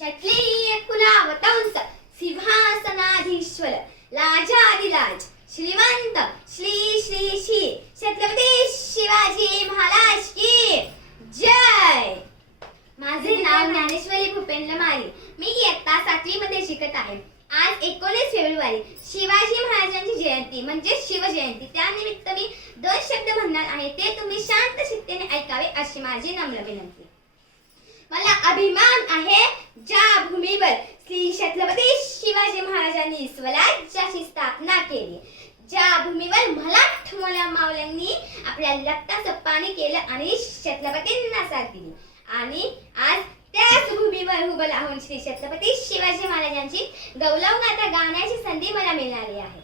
क्षत्रिय कुलावतंस सिंहासनाधीश्वर लाजादिलाज श्रीमंत श्री श्री श्री छत्रपती शिवाजी महाराज की जय! माझे नाव ज्ञानेश्वरी भूपेंद्र मारी मी इयत्ता सातवी मध्ये शिकत आहे. आज एकोणीस फेब्रुवारी शिवाजी महाराजांची जयंती म्हणजे शिवजयंती. त्यानिमित्त मी दोन शब्द म्हणणार आहे ते तुम्ही शांत चित्तेने ऐकावे अशी माझी नम्र विनंती. मला अभिमान आहे ज्या भूमीवर श्री छत्रपती त्यांनी स्वराज्याची स्थापना केली. ज्या भूमीवर मराठ मुला मावल्यांनी आपल्या रक्ताचं पाणी केलं आणि छत्रपतींना साथ दिली. आणि आज त्याच भूमीवर उभं राहून श्री छत्रपती शिवाजी महाराजांची गौरवगाथा गाण्याची संधी मला मिळाली आहे.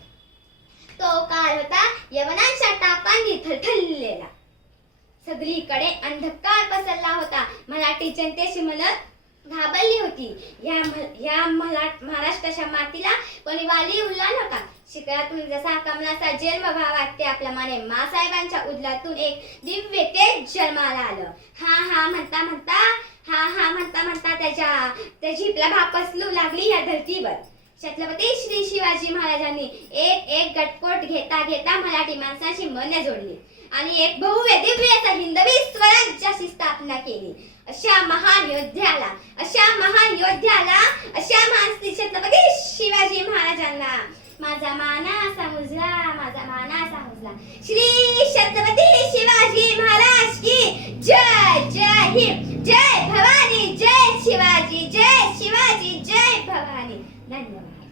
तो काळ होता यवनांच्या तापांनी थरथरलेला. सगळीकडे अंधकार पसरला होता. मराठी जनतेची म्हणत घाबरली होती. या म- महाराष्ट्राच्या मातीला कोणी वाली उरला नका शिखरातून जसा कमलाचा जन्म व्हावा त्याप्रमाणे मासाहेबांच्या उदलातून एक दिव्य तेज जन्माला आलं. हा हा म्हणता म्हणता हा हा म्हणता म्हणता त्याच्या त्याची प्रभा पसलू लागली या धरतीवर. छत्रपती श्री शिवाजी महाराजांनी एक एक गटकोट घेता घेता मराठी माणसाची मन जोडली आणि एक भव्य दिव्य असा हिंदवी स्वराज्याची स्थापना केली. अशा महान योद्ध्याला अशा महान योद्ध्याला अशा महान श्री छत्रपती शिवाजी महाराजांना. माझा मानाचा मुजला माझा मानाचा मुजला. श्री छत्रपती शिवाजी महाराज की जय जय हिंद जय भवानी जय शिवाजी जय शिवाजी जय भवानी. धन्यवाद.